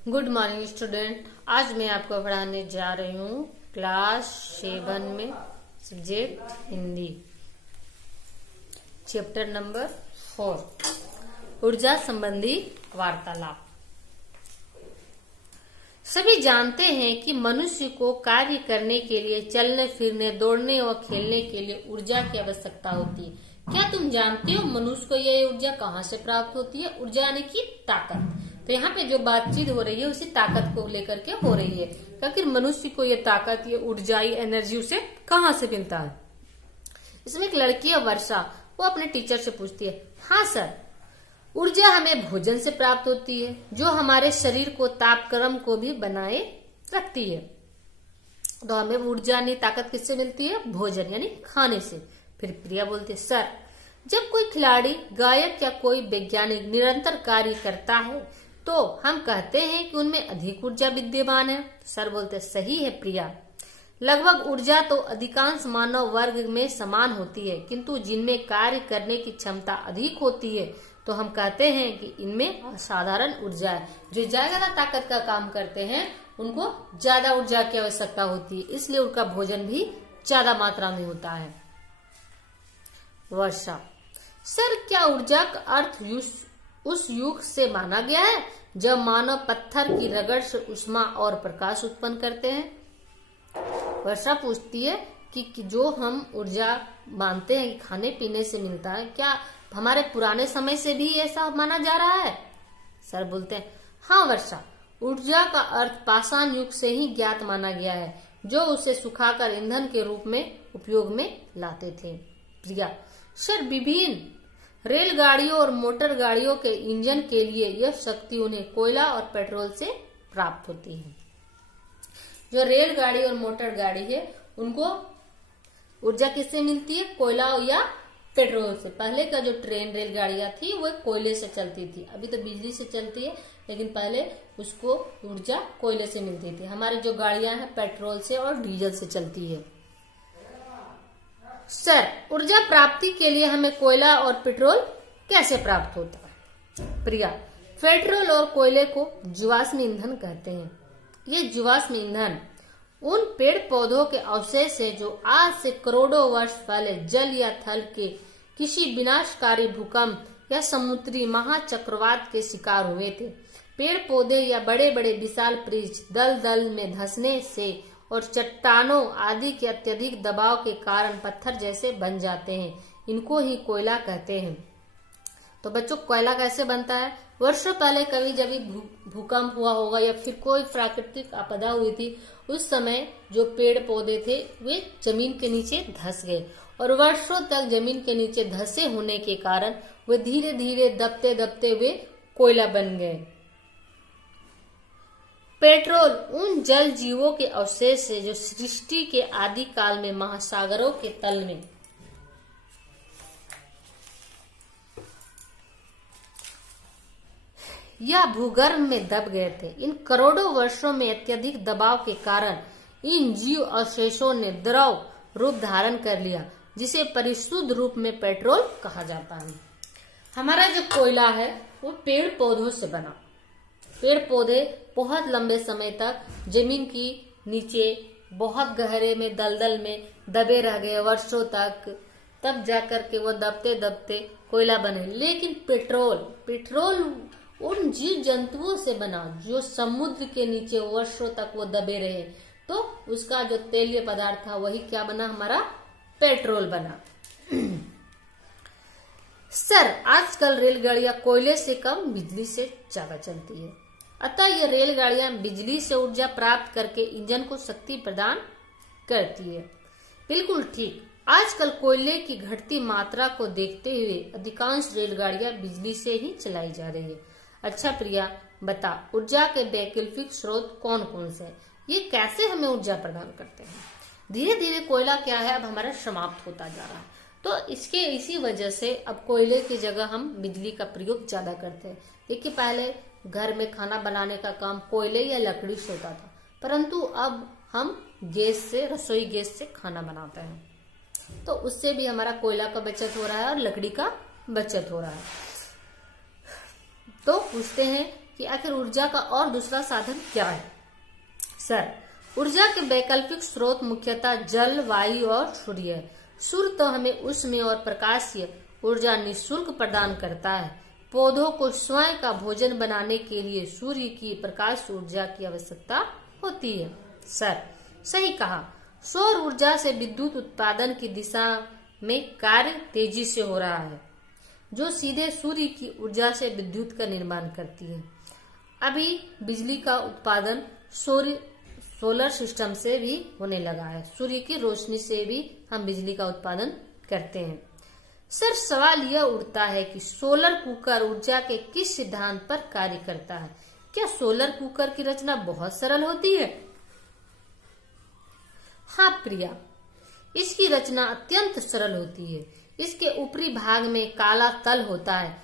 Good morning student. आज मैं आपको पढ़ाने जा रही हूँ क्लास 7 में सब्जेक्ट हिंदी, चैप्टर नंबर 4, ऊर्जा संबंधी वार्तालाप। सभी जानते हैं कि मनुष्य को कार्य करने के लिए चलने फिरने, दौड़ने और खेलने के लिए ऊर्जा की आवश्यकता होती है। क्या तुम जानते हो मनुष्य को यह ऊर्जा कहाँ से प्राप्त होती है? ऊर्जा यानी कि ताकत। तो यहाँ पे जो बातचीत हो रही है उसी ताकत को लेकर के हो रही है। आखिर मनुष्य को ये ताकत, ये ऊर्जा, ये एनर्जी उसे कहाँ से मिलता है? इसमें एक लड़की है वर्षा, वो अपने टीचर से पूछती है, हाँ सर, ऊर्जा हमें भोजन से प्राप्त होती है जो हमारे शरीर को, तापक्रम को भी बनाए रखती है। तो हमें ऊर्जा यानी ताकत किससे मिलती है? भोजन यानी खाने से। फिर प्रिया बोलती है, सर, जब कोई खिलाड़ी, गायक या कोई वैज्ञानिक निरंतर कार्य करता है तो हम कहते हैं कि उनमें अधिक ऊर्जा विद्यमान है। सर बोलते, सही है प्रिया, लगभग ऊर्जा तो अधिकांश मानव वर्ग में समान होती है, किंतु जिनमें कार्य करने की क्षमता अधिक होती है तो हम कहते हैं कि इनमें असाधारण ऊर्जा है। जो ज्यादा ताकत का काम करते हैं उनको ज्यादा ऊर्जा की आवश्यकता होती है, इसलिए उनका भोजन भी ज्यादा मात्रा में होता है। वर्षा, सर, क्या ऊर्जा का अर्थ उस युग से माना गया है जब मानव पत्थर की रगड़ से ऊष्मा और प्रकाश उत्पन्न करते हैं? वर्षा पूछती है कि जो हम ऊर्जा मानते हैं कि खाने पीने से मिलता है, क्या हमारे पुराने समय से भी ऐसा माना जा रहा है? सर बोलते हैं, हाँ विर्सा, ऊर्जा का अर्थ पाषाण युग से ही ज्ञात माना गया है, जो उसे सुखाकर ईंधन के रूप में उपयोग में लाते थे। प्रिया, सर, विभिन्न रेलगाड़ियों और मोटर गाड़ियों के इंजन के लिए यह शक्ति उन्हें कोयला और पेट्रोल से प्राप्त होती है। जो रेलगाड़ी और मोटर गाड़ी है उनको ऊर्जा किससे मिलती है? कोयला या पेट्रोल से। पहले का जो ट्रेन रेलगाड़ियां थी वो कोयले से चलती थी, अभी तो बिजली से चलती है, लेकिन पहले उसको ऊर्जा कोयले से मिलती थी। हमारी जो गाड़ियां हैं पेट्रोल से और डीजल से चलती है। सर, ऊर्जा प्राप्ति के लिए हमें कोयला और पेट्रोल कैसे प्राप्त होता है? प्रिया, पेट्रोल और कोयले को जीवाश्म ईंधन कहते हैं। ये जीवाश्म ईंधन उन पेड़ पौधों के अवशेष है जो आज से करोड़ों वर्ष पहले जल या थल के किसी विनाशकारी भूकंप या समुद्री महाचक्रवात के शिकार हुए थे। पेड़ पौधे या बड़े बड़े विशाल वृक्ष दल में धंसने से और चट्टानों आदि के अत्यधिक दबाव के कारण पत्थर जैसे बन जाते हैं, इनको ही कोयला कहते हैं। तो बच्चों, कोयला कैसे बनता है? वर्षों पहले कभी जब भूकंप हुआ होगा या फिर कोई प्राकृतिक आपदा हुई थी, उस समय जो पेड़ पौधे थे वे जमीन के नीचे धंस गए और वर्षों तक जमीन के नीचे धंसे होने के कारण वे धीरे धीरे दबते दबते वे कोयला बन गए। पेट्रोल उन जल जीवों के अवशेष है जो सृष्टि के आदि काल में महासागरों के तल में या भूगर्भ में दब गए थे। इन करोड़ों वर्षों में अत्यधिक दबाव के कारण इन जीव अवशेषों ने द्रव रूप धारण कर लिया, जिसे परिशुद्ध रूप में पेट्रोल कहा जाता है। हमारा जो कोयला है वो पेड़ पौधों से बना। पेड़ पौधे बहुत लंबे समय तक जमीन की नीचे बहुत गहरे में दलदल में दबे रह गए वर्षों तक, तब जाकर के वो दबते दबते कोयला बने। लेकिन पेट्रोल उन जीव जंतुओं से बना जो समुद्र के नीचे वर्षों तक वो दबे रहे, तो उसका जो तेलीय पदार्थ था वही क्या बना? हमारा पेट्रोल बना। सर, आजकल रेलगाड़ियां कोयले से कम बिजली से ज्यादा चलती है, अतः ये रेलगाड़ियां बिजली से ऊर्जा प्राप्त करके इंजन को शक्ति प्रदान करती है। बिल्कुल ठीक। आजकल कोयले की घटती मात्रा को देखते हुए अधिकांश रेलगाड़ियां बिजली से ही चलाई जा रही है। अच्छा प्रिया, बता, ऊर्जा के वैकल्पिक स्रोत कौन कौन से हैं? ये कैसे हमें ऊर्जा प्रदान करते हैं? धीरे धीरे कोयला क्या है, अब हमारा समाप्त होता जा रहा है, तो इसी वजह से अब कोयले की जगह हम बिजली का प्रयोग ज्यादा करते हैं। देखिए, पहले घर में खाना बनाने का काम कोयले या लकड़ी से होता था, परंतु अब हम रसोई गैस से खाना बनाते हैं, तो उससे भी हमारा कोयला का बचत हो रहा है और लकड़ी का बचत हो रहा है। तो पूछते हैं कि आखिर ऊर्जा का और दूसरा साधन क्या है। सर, ऊर्जा के वैकल्पिक स्रोत मुख्यतः जल, वायु और सूर्य है। सूर्य तो हमें उष्मीय और प्रकाशीय ऊर्जा निःशुल्क प्रदान करता है। पौधों को स्वयं का भोजन बनाने के लिए सूर्य की प्रकाश ऊर्जा की आवश्यकता होती है। सर, सही कहा। सौर ऊर्जा से विद्युत उत्पादन की दिशा में कार्य तेजी से हो रहा है, जो सीधे सूर्य की ऊर्जा से विद्युत का निर्माण करती है। अभी बिजली का उत्पादन सोलर सिस्टम से भी होने लगा है। सूर्य की रोशनी से भी हम बिजली का उत्पादन करते हैं। सर, सवाल यह उठता है कि सोलर कुकर ऊर्जा के किस सिद्धांत पर कार्य करता है। क्या सोलर कुकर की रचना बहुत सरल होती है? हाँ प्रिया, इसकी रचना अत्यंत सरल होती है। इसके ऊपरी भाग में काला तल होता है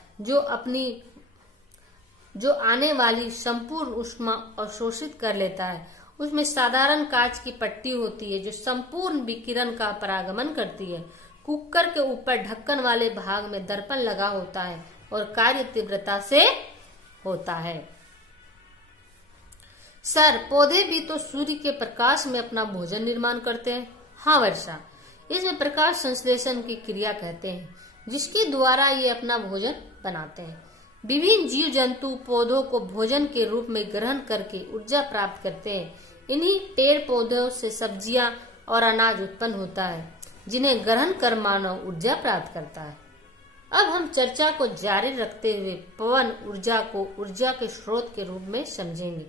जो आने वाली संपूर्ण ऊष्मा अवशोषित कर लेता है। उसमें साधारण कांच की पट्टी होती है जो संपूर्ण विकिरण का परागमन करती है। कुकर के ऊपर ढक्कन वाले भाग में दर्पण लगा होता है और कार्य तीव्रता से होता है। सर, पौधे भी तो सूर्य के प्रकाश में अपना भोजन निर्माण करते हैं। हाँ वर्षा, इसमें प्रकाश संश्लेषण की क्रिया कहते हैं, जिसके द्वारा ये अपना भोजन बनाते हैं। विभिन्न जीव जंतु पौधों को भोजन के रूप में ग्रहण करके ऊर्जा प्राप्त करते हैं। इन्हीं पेड़ पौधों से सब्जियां और अनाज उत्पन्न होता है, जिन्हें ग्रहण कर मानव ऊर्जा प्राप्त करता है। अब हम चर्चा को जारी रखते हुए पवन ऊर्जा को ऊर्जा के स्रोत के रूप में समझेंगे।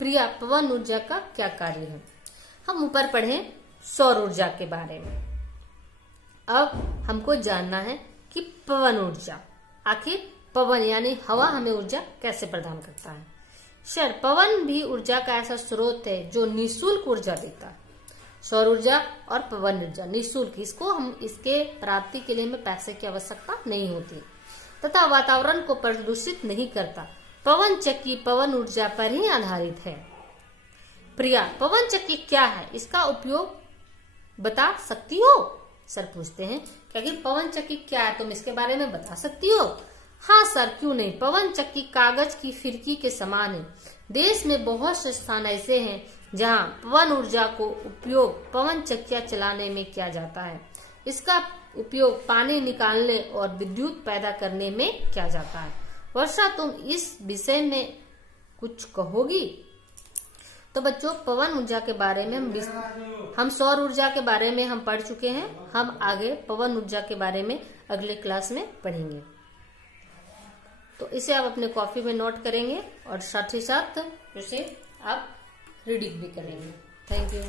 प्रिया, पवन ऊर्जा का क्या कार्य है? हम ऊपर पढ़े सौर ऊर्जा के बारे में। अब हमको जानना है कि पवन ऊर्जा, आखिर पवन यानी हवा हमें ऊर्जा कैसे प्रदान करता है। सर, पवन भी ऊर्जा का ऐसा स्रोत है जो निःशुल्क ऊर्जा देता है। सौर ऊर्जा और पवन ऊर्जा निःशुल्क, इसके प्राप्ति के लिए हमें पैसे की आवश्यकता नहीं होती तथा वातावरण को प्रदूषित नहीं करता। पवन चक्की पवन ऊर्जा पर ही आधारित है। प्रिया, पवन चक्की क्या है? इसका उपयोग बता सकती हो? सर पूछते हैं कि पवन चक्की क्या है, तुम इसके बारे में बता सकती हो? हाँ सर, क्यों नहीं। पवन चक्की कागज की फिरकी के समान है। देश में बहुत से स्थान ऐसे हैं जहां पवन ऊर्जा को उपयोग पवन चक्कियां चलाने में किया जाता है। इसका उपयोग पानी निकालने और विद्युत पैदा करने में किया जाता है। वर्षा, तुम इस विषय में कुछ कहोगी? तो बच्चों, पवन ऊर्जा के बारे में हम सौर ऊर्जा के बारे में हम पढ़ चुके हैं। हम आगे पवन ऊर्जा के बारे में अगले क्लास में पढ़ेंगे। तो इसे आप अपने कॉपी में नोट करेंगे और साथ ही साथ उसे आप रीडिंग भी करेंगे। Thank you.